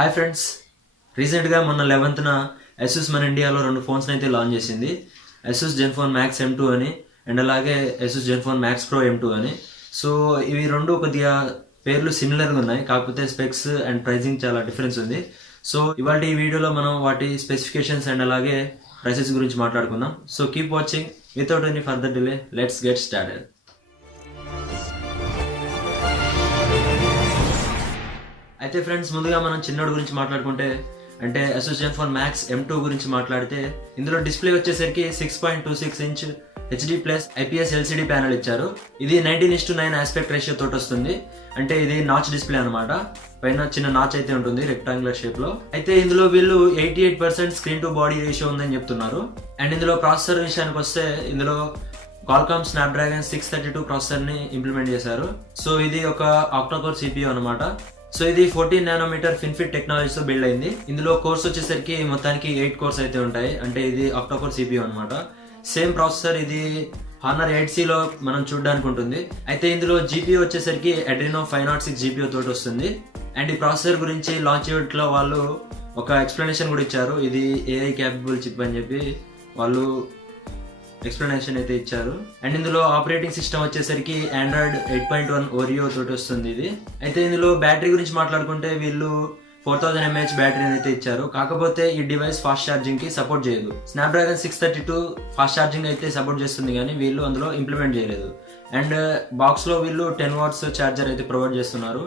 Hi friends, రీసెంట్గా మొన్న 11th Asus మన ఇండియాలో 2 ఫోన్స్ అయితే లాంచ్ చేసింది. Asus Zenfone Max M2 అని అండ్ అలాగే Asus Zenfone Max Pro M2 అని. సో ఇవి రెండు కొద్దిగా పేర్లు సిమిలర్గా ఉన్నాయి, కాకపోతే స్పెక్స్ అండ్ ప్రైజింగ్ చాలా డిఫరెన్స్ ఉంది. సో ఇవాళ ఈ వీడియోలో మనం వాటి స్పెసిఫికేషన్స్ అండ్ అలాగే ప్రైసెస్ గురించి మాట్లాడుకుందాం. So keep watching without any further delay, let's get started. అయితే ఫ్రెండ్స్, ముందుగా మనం చిన్నోడు గురించి మాట్లాడుకుంటే అంటే Asus Zenfone Max M2 గురించి మాట్లాడితే ఇందులో డిస్ప్లే వచ్చేసరికి 6.26 inch HD plus IPS LCD panel ఇచ్చారు. ఇది 19:9 ఆస్పెక్ట్ రేషియో తోటి వస్తుంది. అంటే ఇది నాచ్ డిస్ప్లే అనమాట. పైన చిన్న నాచ్ అయితే ఉంటుంది రెక్టాంగులర్ షేప్ లో. అయితే ఇందులో వీళ్ళు 88% స్క్రీన్ టు బాడీ రేషియో ఉందని చెప్తున్నారు. అండ్ ఇందులో ప్రాసెసర్ విషయానికి వస్తే ఇందులో Qualcomm Snapdragon 632 ప్రాసెసర్ ని ఇంప్లిమెంట్ చేశారు. సో ఇది ఒక octa-core CPU అనమాట. సో ఇది 14 nanometer FinFET టెక్నాలజీతో బిల్డ్ అయింది. ఇందులో కోర్స్ వచ్చేసరికి మొత్తానికి 8 కోర్స్ అయితే ఉంటాయి. అంటే ఇది octa-core CPU అనమాట. సేమ్ ప్రాసెసర్ ఇది Honor 8C లో మనం చూడడానికి ఉంటుంది. అయితే ఇందులో GPU వచ్చేసరికి Adreno 506 GPU తోటి వస్తుంది. అండ్ ఈ ప్రాసెసర్ గురించి లాంచ్ ఈవెంట్ లో వాళ్ళు ఒక ఎక్స్ప్లెనేషన్ కూడా ఇచ్చారు. ఇది AI క్యాపబుల్ చిప్ అని చెప్పి వాళ్ళు ఎక్స్ప్లెనేషన్ అయితే ఇచ్చారు. అండ్ ఇందులో ఆపరేటింగ్ సిస్టమ్ వచ్చేసరికి Android 8.1 Oreo తోటి వస్తుంది ఇది. అయితే ఇందులో బ్యాటరీ గురించి మాట్లాడుకుంటే వీళ్ళు 4000 mAh బ్యాటరీని అయితే ఇచ్చారు. కాకపోతే ఈ డివైస్ ఫాస్ట్ ఛార్జింగ్ కి సపోర్ట్ చేయదు. Snapdragon 632 ఫాస్ట్ ఛార్జింగ్ అయితే సపోర్ట్ చేస్తుంది, కానీ వీళ్ళు అందులో ఇంప్లిమెంట్ చేయలేదు. అండ్ బాక్స్ లో వీళ్ళు 10 watts ఛార్జర్ అయితే ప్రొవైడ్ చేస్తున్నారు.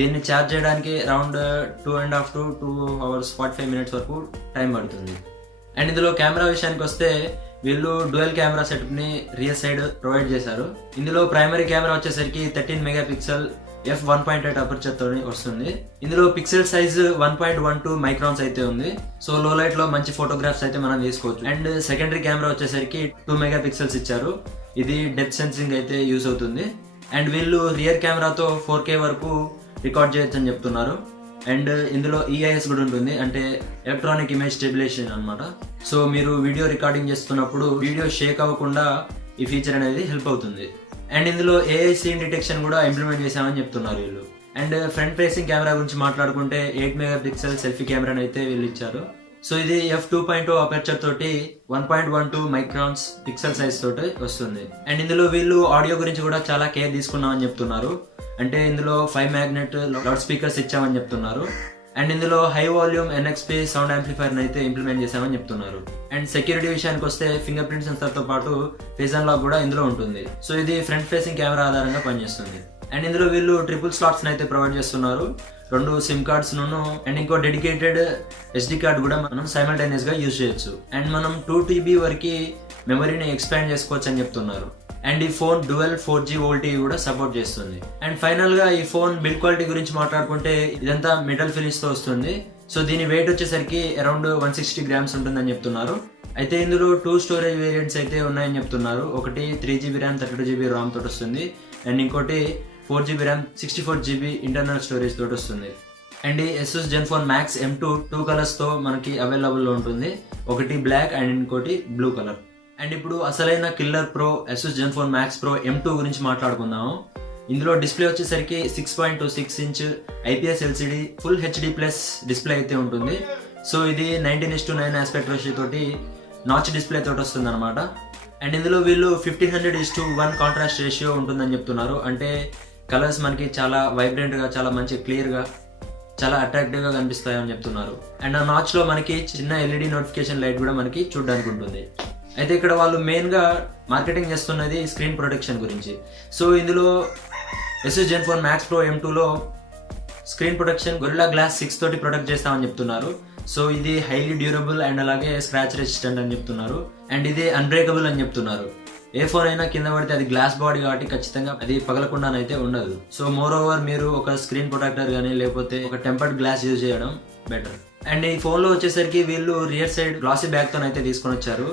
దీన్ని ఛార్జ్ చేయడానికి అరౌండ్ 2.5 to 2 hours 45 minutes వరకు టైం పడుతుంది. అండ్ ఇందులో కెమెరా విషయానికి వస్తే వీళ్ళు డ్యూయల్ కెమెరా సెటప్ ని రియర్ సైడ్ ప్రొవైడ్ చేశారు. ఇందులో ప్రైమరీ కెమెరా వచ్చేసరికి 13 మెగాపిక్సెల్ f1.8 అపర్చర్ తో వస్తుంది. ఇందులో పిక్సెల్ సైజ్ 1.12 మైక్రాన్స్ అయితే ఉంది. సో లో లైట్ లో మంచి ఫోటోగ్రాఫ్స్ అయితే మనం తీసుకోవచ్చు. అండ్ సెకండరీ కెమెరా వచ్చేసరికి 2 మెగాపిక్సెల్స్ ఇచ్చారు. ఇది డెప్త్ సెన్సింగ్ అయితే యూస్ అవుతుంది. అండ్ వీళ్ళు రియర్ కెమెరాతో 4K వరకు రికార్డ్ చేయొచ్చు అని చెప్తున్నారు. అండ్ ఇందులో EIS కూడా ఉంటుంది, అంటే ఎలక్ట్రానిక్ ఇమేజ్ స్టెబిలైజేషన్ అనమాట. సో మీరు వీడియో రికార్డింగ్ చేస్తున్నప్పుడు వీడియో షేక్ అవ్వకుండా ఈ ఫీచర్ అనేది హెల్ప్ అవుతుంది. అండ్ ఇందులో AI సీన్ డిటెక్షన్ కూడా ఇంప్లిమెంట్ చేశామని చెప్తున్నారు వీళ్ళు. అండ్ ఫ్రంట్ ఫేసింగ్ కెమెరా గురించి మాట్లాడుకుంటే 8 మెగాపిక్సెల్ సెల్ఫీ కెమెరాని అయితే వీళ్ళు ఇచ్చారు. సో ఇది f2.0 అపర్చర్ తోటి 1.12 మైక్రాన్స్ పిక్సెల్ సైజ్ తోటి వస్తుంది. అండ్ ఇందులో వీళ్ళు ఆడియో గురించి కూడా చాలా కేర్ తీసుకున్నామని చెప్తున్నారు. అంటే ఇందులో 5 మ్యాగ్నెట్ లౌడ్ స్పీకర్స్ ఇచ్చామని చెప్తున్నారు. అండ్ ఇందులో high volume NXP sound amplifier అయితే ఇంప్లిమెంట్ చేశామని చెప్తున్నారు. అండ్ సెక్యూరిటీ విషయానికి వస్తే ఫింగర్ ప్రింట్ సెన్సర్ తో పాటు ఫేస్ అన్లాక్ కూడా ఇందులో ఉంటుంది. సో ఇది ఫ్రంట్ ఫేసింగ్ కెమెరా ఆధారంగా పనిచేస్తుంది. అండ్ ఇందులో వీళ్ళు ట్రిపుల్ స్లాట్స్ అయితే ప్రొవైడ్ చేస్తున్నారు. 2 సిమ్ కార్డ్స్ అండ్ ఇంకో డెడికేటెడ్ SD కార్డ్ కూడా మనం సైమల్టేనియస్ గా యూజ్ చేయొచ్చు. అండ్ మనం 2 TB వరకు మెమరీని ఎక్స్పాండ్ చేసుకోవచ్చు అని చెప్తున్నారు. అండ్ ఈ ఫోన్ డ్యూయల్ 4G VoLTE కూడా సపోర్ట్ చేస్తుంది. అండ్ ఫైనల్ గా ఈ ఫోన్ బిల్డ్ క్వాలిటీ గురించి మాట్లాడుకుంటే ఇదంతా మెటల్ ఫినిష్ తో వస్తుంది. సో దీని వెయిట్ వచ్చేసరికి అరౌండ్ 160 grams ఉంటుందని చెప్తున్నారు. అయితే ఇందులో 2 స్టోరేజ్ వేరియంట్స్ అయితే ఉన్నాయని చెప్తున్నారు. ఒకటి 3GB RAM 32GB ROM తోటి వస్తుంది. అండ్ ఇంకోటి 4GB RAM 64GB internal storage తోటి వస్తుంది. అండ్ ఈ Asus Zenfone Max M2 2 colours తో మనకి అవైలబుల్ లో ఉంటుంది. ఒకటి బ్లాక్ అండ్ ఇంకోటి బ్లూ కలర్. అండ్ ఇప్పుడు అసలైన killer pro Asus Zenfone Max Pro M2 గురించి మాట్లాడుకుందాము. ఇందులో డిస్ప్లే వచ్చేసరికి 6.26 inch IPS LCD full HD plus display అయితే ఉంటుంది. సో ఇది 19:9 ఆస్పెక్ట్ రేషియో తోటి నాచ్ డిస్ప్లే తోటి వస్తుంది అనమాట. అండ్ ఇందులో వీళ్ళు 1500:1 కాంట్రాస్ట్ రేషియో ఉంటుందని చెప్తున్నారు. అంటే కలర్స్ మనకి చాలా వైబ్రెంట్ గా, చాలా మంచి క్లియర్ గా, చాలా అట్రాక్టివ్ గా కనిపిస్తాయని చెప్తున్నారు. అండ్ ఆ నాచ్ లో మనకి చిన్న LED నోటిఫికేషన్ లైట్ కూడా మనకి చూడడానికి ఉంటుంది. అయితే ఇక్కడ వాళ్ళు మెయిన్ గా మార్కెటింగ్ చేస్తున్నది స్క్రీన్ ప్రొటెక్షన్ గురించి. సో ఇందులో Asus Zenfone Max Pro M2 లో స్క్రీన్ ప్రొటెక్షన్ Gorilla Glass 6 తోటి ప్రొటెక్ట్ చేస్తామని చెప్తున్నారు. సో ఇది హైలీ డ్యూరబుల్ అండ్ అలాగే స్క్రాచ్ రెసిస్టెంట్ అని చెప్తున్నారు. అండ్ ఇది అన్బ్రేకబుల్ అని చెప్తున్నారు. ఏ ఫోన్ అయినా కింద పడితే అది గ్లాస్ బాడీ కాబట్టి ఖచ్చితంగా అది పగలకుండానైతే ఉండదు. సో మోర్ ఓవర్ మీరు ఒక స్క్రీన్ ప్రొటెక్టర్ కానీ లేకపోతే ఒక టెంపర్డ్ గ్లాస్ యూజ్ చేయడం బెటర్. అండ్ ఈ ఫోన్ లో వచ్చేసరికి వీళ్ళు రియర్ సైడ్ గ్లాసీ బ్యాగ్ తో అయితే తీసుకొని వచ్చారు.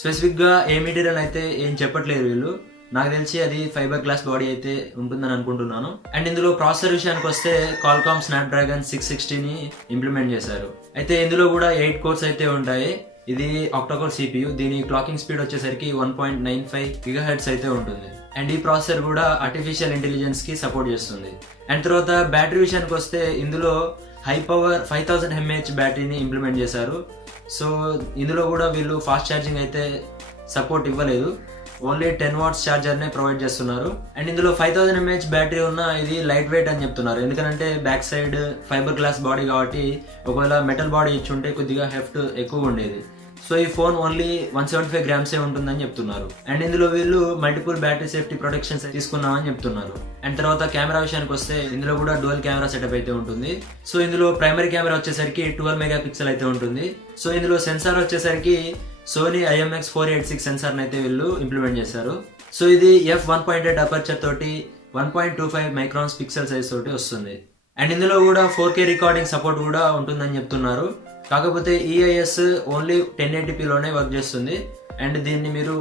స్పెసిఫిక్ గా ఏ మెటీరియల్ అయితే ఏం చెప్పట్లేదు వీళ్ళు. నాకు తెలిసి అది ఫైబర్ గ్లాస్ బాడీ అయితే ఉంటుందని అనుకుంటున్నాను. అండ్ ఇందులో ప్రాసెసర్ విషయానికి వస్తే Qualcomm Snapdragon 660 ని ఇంప్లిమెంట్ చేశారు. అయితే ఇందులో కూడా 8 కోర్స్ అయితే ఉంటాయి. ఇది octa-core CPU. దీని క్లాకింగ్ స్పీడ్ వచ్చేసరికి 1.95 GHz అయితే ఉంటుంది. అండ్ ఈ ప్రాసెసర్ కూడా ఆర్టిఫిషియల్ ఇంటెలిజెన్స్ కి సపోర్ట్ చేస్తుంది. అండ్ తర్వాత బ్యాటరీ విషయానికి వస్తే ఇందులో హై పవర్ 5000 mAh బ్యాటరీని ఇంప్లిమెంట్ చేశారు. సో ఇందులో కూడా వీళ్ళు ఫాస్ట్ ఛార్జింగ్ అయితే సపోర్ట్ ఇవ్వలేదు, ఓన్లీ 10 watts ఛార్జర్నే ప్రొవైడ్ చేస్తున్నారు. అండ్ ఇందులో 5000 mAh బ్యాటరీ ఉన్న ఇది లైట్ వెయిట్ అని చెప్తున్నారు, ఎందుకంటే back side fibre glass body కాబట్టి ఒకవేళ మెటల్ బాడీ ఇచ్చుంటే కొద్దిగా హెఫ్ట్ ఎక్కువ ఉండేది. సో ఈ ఫోన్ ఓన్లీ 175 grams ఉంటుందని చెప్తున్నారు. అండ్ ఇందులో వీళ్ళు మల్టిపుల్ బ్యాటరీ సేఫ్టీ ప్రొటెక్షన్స్ తీసుకున్నామని చెప్తున్నారు. అండ్ తర్వాత కెమెరా విషయానికి వస్తే ఇందులో కూడా డ్యువల్ కెమెరా సెటప్ అయితే ఉంటుంది. సో ఇందులో ప్రైమరీ కెమెరా వచ్చేసరికి 12 megapixel అయితే ఉంటుంది. సో ఇందులో సెన్సార్ వచ్చేసరికి సోనీ IMX486 సెన్సార్ అయితే వీళ్ళు ఇంప్లిమెంట్ చేశారు. సో ఇది f1.8 అపర్చర్ తోటి 1.25 మైక్రాన్స్ పిక్సెల్ సైజ్ తోటి వస్తుంది. అండ్ ఇందులో కూడా 4K రికార్డింగ్ సపోర్ట్ కూడా ఉంటుందని చెప్తున్నారు. కాకపోతే EIS ఓన్లీ 1080pలోనే వర్క్ చేస్తుంది. అండ్ దీన్ని మీరు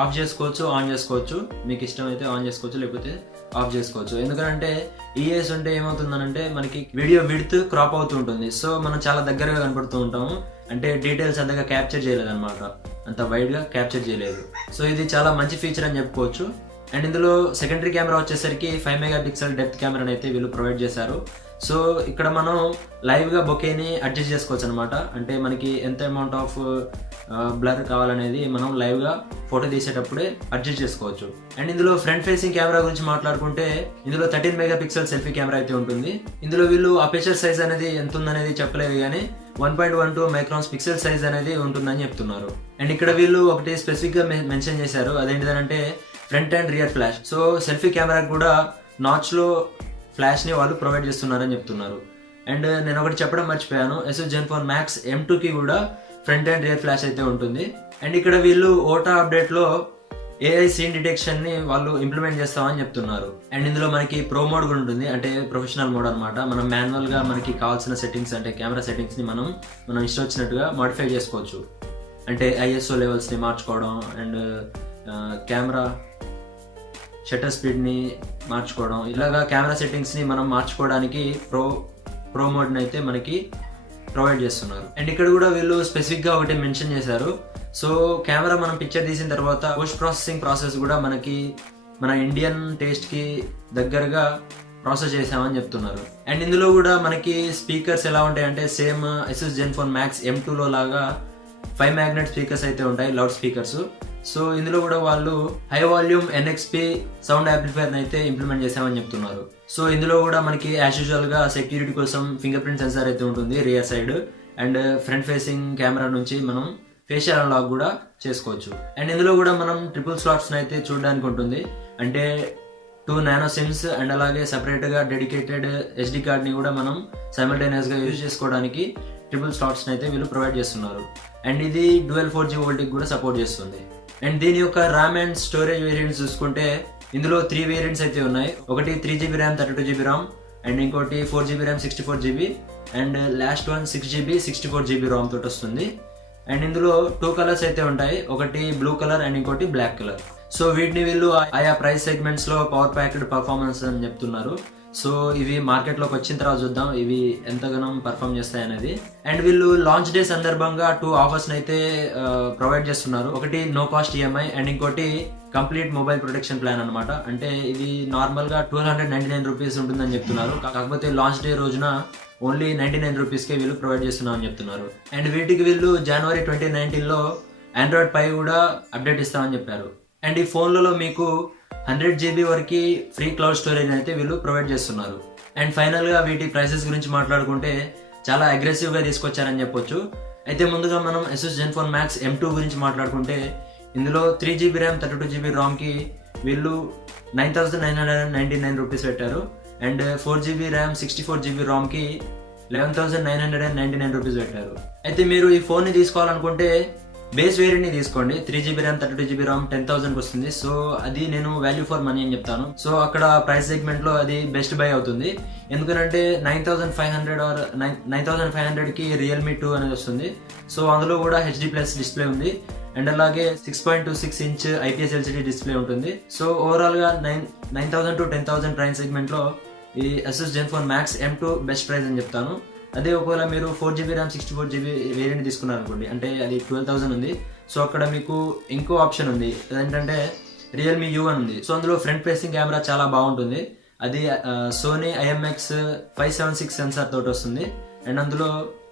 ఆఫ్ చేసుకోవచ్చు, ఆన్ చేసుకోవచ్చు, మీకు ఇష్టమైతే ఆన్ చేసుకోవచ్చు, లేకపోతే ఆఫ్ చేసుకోవచ్చు. ఎందుకంటే EIS ఉంటే ఏమవుతుందనంటే మనకి వీడియో విడ్త్ క్రాప్ అవుతూ ఉంటుంది. సో మనం చాలా దగ్గరగా కనపడుతూ ఉంటాము, అంటే డీటెయిల్స్ అంతగా క్యాప్చర్ చేయలేదు అనమాట, అంత వైడ్గా క్యాప్చర్ చేయలేదు. సో ఇది చాలా మంచి ఫీచర్ అని చెప్పుకోవచ్చు. అండ్ ఇందులో సెకండరీ కెమెరా వచ్చేసరికి 5 megapixel డెప్త్ కెమెరాని అయితే వీళ్ళు ప్రొవైడ్ చేశారు. సో ఇక్కడ మనం లైవ్గా బొకేని అడ్జస్ట్ చేసుకోవచ్చు అనమాట, అంటే మనకి ఎంత అమౌంట్ ఆఫ్ బ్లర్ కావాలనేది మనం లైవ్గా ఫోటో తీసేటప్పుడే అడ్జస్ట్ చేసుకోవచ్చు. అండ్ ఇందులో ఫ్రంట్ ఫేసింగ్ కెమెరా గురించి మాట్లాడుకుంటే ఇందులో 13 megapixel సెల్ఫీ కెమెరా అయితే ఉంటుంది. ఇందులో వీళ్ళు అపేచర్ సైజ్ అనేది ఎంత ఉందనేది చెప్పలేదు, కానీ 1.12 మైక్రాన్స్ పిక్సెల్ సైజ్ అనేది ఉంటుందని చెప్తున్నారు. అండ్ ఇక్కడ వీళ్ళు ఒకటి స్పెసిఫిక్గా మెన్షన్ చేశారు, అదేంటిదంటే front and rear flash. So selfie camera కూడా నాచ్లో ఫ్లాష్ని వాళ్ళు ప్రొవైడ్ చేస్తున్నారని చెప్తున్నారు. అండ్ నేను ఒకటి చెప్పడం మర్చిపోయాను, Asus Zenfone Max M2కి కూడా ఫ్రంట్ అండ్ రియర్ ఫ్లాష్ అయితే ఉంటుంది. అండ్ ఇక్కడ వీళ్ళు ఓటా అప్డేట్లో AI సీన్ డిటెక్షన్ని వాళ్ళు ఇంప్లిమెంట్ చేస్తామని చెప్తున్నారు. అండ్ ఇందులో మనకి ప్రో మోడ్ కూడా ఉంటుంది, అంటే ప్రొఫెషనల్ మోడ్ అనమాట. మనం మాన్యువల్గా మనకి కావాల్సిన సెట్టింగ్స్, అంటే కెమెరా సెట్టింగ్స్ని మనం ఇష్టం వచ్చినట్టుగా మాడిఫై చేసుకోవచ్చు. అంటే ISO లెవెల్స్ని మార్చుకోవడం, అండ్ కెమెరా షట్టర్ స్పీడ్ని మార్చుకోవడం, ఇలాగా కెమెరా సెట్టింగ్స్ని మనం మార్చుకోవడానికి ప్రో మోడ్ని అయితే మనకి ప్రొవైడ్ చేస్తున్నారు. అండ్ ఇక్కడ కూడా వీళ్ళు స్పెసిఫిక్గా ఒకటి మెన్షన్ చేశారు. సో కెమెరా మనం పిక్చర్ తీసిన తర్వాత పోస్ట్ ప్రాసెసింగ్ ప్రాసెస్ కూడా మనకి మన ఇండియన్ టేస్ట్కి దగ్గరగా ప్రాసెస్ చేసామని చెప్తున్నారు. అండ్ ఇందులో కూడా మనకి స్పీకర్స్ ఎలా ఉంటాయంటే సేమ్ Asus Zenfone Max M2లో లాగా 5 magnet స్పీకర్స్ అయితే ఉంటాయి, లౌడ్ స్పీకర్స్. సో ఇందులో కూడా వాళ్ళు high volume NXP sound amplifier అయితే ఇంప్లిమెంట్ చేసామని చెప్తున్నారు. సో ఇందులో కూడా మనకి యాజ్ యూజువల్ గా సెక్యూరిటీ కోసం ఫింగర్ ప్రింట్ సెన్సార్ అయితే ఉంటుంది rear side, and front facing camera నుంచి మనం ఫేషియల్ అన్లాక్ కూడా చేసుకోవచ్చు. అండ్ ఇందులో కూడా మనం ట్రిపుల్ స్లాట్స్ అయితే చూడడానికి ఉంటుంది, అంటే 2 nano సిమ్స్ అండ్ అలాగే సెపరేట్ గా డెడికేటెడ్ SD కార్డ్ని కూడా మనం సైమల్టేనియస్ గా యూజ్ చేసుకోవడానికి ట్రిపుల్ స్లాట్స్ అయితే వీళ్ళు ప్రొవైడ్ చేస్తున్నారు. అండ్ ఇది డ్యూయల్ 4G వోల్టేజ్ కూడా సపోర్ట్ చేస్తుంది. అండ్ దీని యొక్క ర్యామ్ అండ్ స్టోరేజ్ వేరియంట్స్ చూసుకుంటే ఇందులో 3 వేరియంట్స్ అయితే ఉన్నాయి. ఒకటి 3GB RAM 32GB Ram, and ఇంకోటి 4GB RAM 64GB, and last one 6GB 64GB Ram తోటి వస్తుంది. అండ్ ఇందులో 2 కలర్స్ అయితే ఉంటాయి, ఒకటి బ్లూ కలర్ అండ్ ఇంకోటి బ్లాక్ కలర్. సో వీటిని వీళ్ళు ఆయా ప్రైస్ సెగ్మెంట్స్ లో పవర్ ప్యాక్డ్ పర్ఫార్మెన్స్ అని చెప్తున్నారు. సో ఇవి మార్కెట్లోకి వచ్చిన తర్వాత చూద్దాం ఇవి ఎంతగానో పర్ఫామ్ చేస్తాయి అనేది. అండ్ వీళ్ళు లాంచ్ డే సందర్భంగా 2 ఆఫర్స్ అయితే ప్రొవైడ్ చేస్తున్నారు. ఒకటి నో కాస్ట్ EMI అండ్ ఇంకోటి కంప్లీట్ మొబైల్ ప్రొటెక్షన్ ప్లాన్ అనమాట. అంటే ఇది నార్మల్ గా 1299 రూపీస్ ఉంటుందని చెప్తున్నారు, కాకపోతే లాంచ్ డే రోజున ఓన్లీ 99 రూపీస్కే వీళ్ళు ప్రొవైడ్ చేస్తున్నామని చెప్తున్నారు. అండ్ వీటికి వీళ్ళు జనవరి 2019లో ఆండ్రాయిడ్ 5 కూడా అప్డేట్ ఇస్తామని చెప్పారు. అండ్ ఈ ఫోన్లలో మీకు 100GB వరకు ఫ్రీ క్లౌడ్ స్టోరేజ్ అయితే వీళ్ళు ప్రొవైడ్ చేస్తున్నారు. అండ్ ఫైనల్గా వీటి ప్రైసెస్ గురించి మాట్లాడుకుంటే చాలా అగ్రెసివ్గా తీసుకొచ్చారని చెప్పొచ్చు. అయితే ముందుగా మనం Asus Zenfone Max M2 గురించి మాట్లాడుకుంటే ఇందులో 3GB ర్యామ్ 32GB రామ్కి వీళ్ళు 9999 రూపీస్ పెట్టారు. అండ్ 4GB ర్యామ్ 64GB రామ్కి 11,999 రూపీస్ పెట్టారు. అయితే మీరు ఈ ఫోన్ని తీసుకోవాలనుకుంటే బేస్ వేరియంట్ని తీసుకోండి. 3GB ర్యామ్ 32GB రామ్ 10,000కి వస్తుంది. సో అది నేను వాల్యూ ఫర్ మనీ అని చెప్తాను. సో అక్కడ ప్రైస్ సెగ్మెంట్లో అది బెస్ట్ బై అవుతుంది. ఎందుకంటే 9,500కి Realme 2 అనేది వస్తుంది. సో అందులో కూడా HD+ డిస్ప్లే ఉంది, అండ్ అలాగే 6.26 inch IPS LCD డిస్ప్లే ఉంటుంది. సో ఓవరాల్గా 9,000 to 10,000 ప్రైస్ సెగ్మెంట్లో ఈ Asus Zenfone Max M2 best price అని చెప్తాను. అదే ఒకవేళ మీరు 4GB ర్యామ్ 64GB వేరియంట్ తీసుకున్నారనుకోండి, అంటే అది 12,000 ఉంది. సో అక్కడ మీకు ఇంకో ఆప్షన్ ఉంది, ఏంటంటే Realme U అని ఉంది. సో అందులో ఫ్రంట్ ఫేసింగ్ కెమెరా చాలా బాగుంటుంది, అది సోనీ IMX 576 సెన్సార్ తోటి వస్తుంది. అండ్ అందులో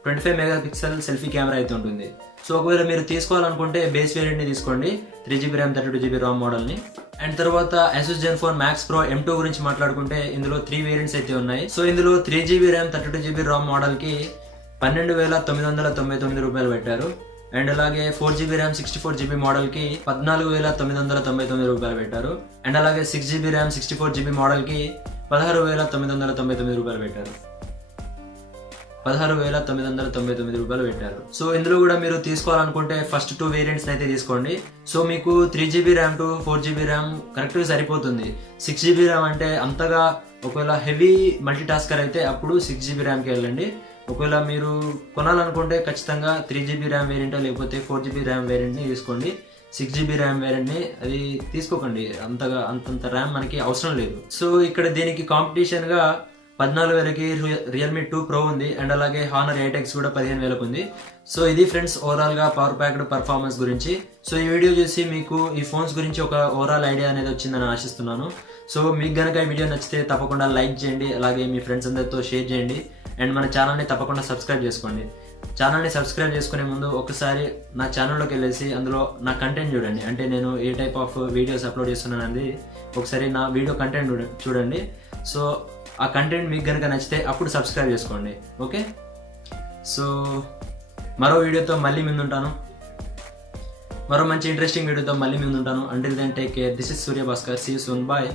25 మెగాపిక్సెల్ సెల్ఫీ కెమెరా అయితే ఉంటుంది. సో ఒకవేళ మీరు తీసుకోవాలనుకుంటే బేస్ వేరియంట్ని తీసుకోండి, 3GB ర్యామ్ 32GB ROM మోడల్ని. అండ్ తర్వాత Asus Zenfone Max Pro M2 గురించి మాట్లాడుకుంటే ఇందులో 3 వేరియంట్స్ అయితే ఉన్నాయి. సో ఇందులో 3GB ర్యామ్ 32GB ROM మోడల్కి 12,999 రూపాయలు పెట్టారు. అండ్ అలాగే 4GB ర్యామ్ 64GB మోడల్కి 14,999 రూపాయలు పెట్టారు. అండ్ అలాగే 6GB ర్యామ్ 64GB మోడల్కి 16,999 రూపాయలు పెట్టారు. 16,999 రూపాయలు పెట్టారు. సో ఇందులో కూడా మీరు తీసుకోవాలనుకుంటే ఫస్ట్ 2 వేరియంట్స్ అయితే తీసుకోండి. సో మీకు 3GB RAM to 4GB RAM కరెక్ట్గా సరిపోతుంది. 6GB ర్యామ్ అంటే అంతగా ఒకవేళ హెవీ మల్టీ టాస్కర్ అయితే అప్పుడు 6GB ర్యామ్కి వెళ్ళండి. ఒకవేళ మీరు కొనాలనుకుంటే ఖచ్చితంగా 3GB ర్యామ్ వేరియంట్ లేకపోతే 4GB ర్యామ్ వేరియంట్ని తీసుకోండి. 6GB ర్యామ్ వేరియంట్ని అది తీసుకోకండి, అంతంత ర్యామ్ మనకి అవసరం లేదు. సో ఇక్కడ దీనికి కాంపిటీషన్గా 14,000కి రియల్మీ 2 Pro ఉంది. అండ్ అలాగే హానర్ 8X కూడా 15,000కు ఉంది. సో ఇది ఫ్రెండ్స్ ఓవరాల్గా పవర్ ప్యాక్డ్ పర్ఫార్మెన్స్ గురించి. సో ఈ వీడియో చూసి మీకు ఈ ఫోన్స్ గురించి ఒక ఓవరాల్ ఐడియా అనేది వచ్చిందని ఆశిస్తున్నాను. సో మీకు కనుక ఈ వీడియో నచ్చితే తప్పకుండా లైక్ చేయండి, అలాగే మీ ఫ్రెండ్స్ అందరితో షేర్ చేయండి. అండ్ మన ఛానల్ని తప్పకుండా సబ్స్క్రైబ్ చేసుకోండి. ఛానల్ని సబ్స్క్రైబ్ చేసుకునే ముందు ఒకసారి నా ఛానల్లోకి వెళ్ళేసి అందులో నా కంటెంట్ చూడండి, అంటే నేను ఏ టైప్ ఆఫ్ వీడియోస్ అప్లోడ్ చేస్తున్నాను అనేది ఒకసారి నా వీడియో కంటెంట్ చూడండి. సో ఆ కంటెంట్ మీకు కనుక నచ్చితే అప్పుడు సబ్స్క్రైబ్ చేసుకోండి. ఓకే, సో మరో వీడియోతో మళ్ళీ ముందుంటాను, మరో మంచి ఇంట్రెస్టింగ్ వీడియోతో మళ్ళీ ముందుంటాను. Until then take care. This is Surya Bhaskar. See you soon. Bye.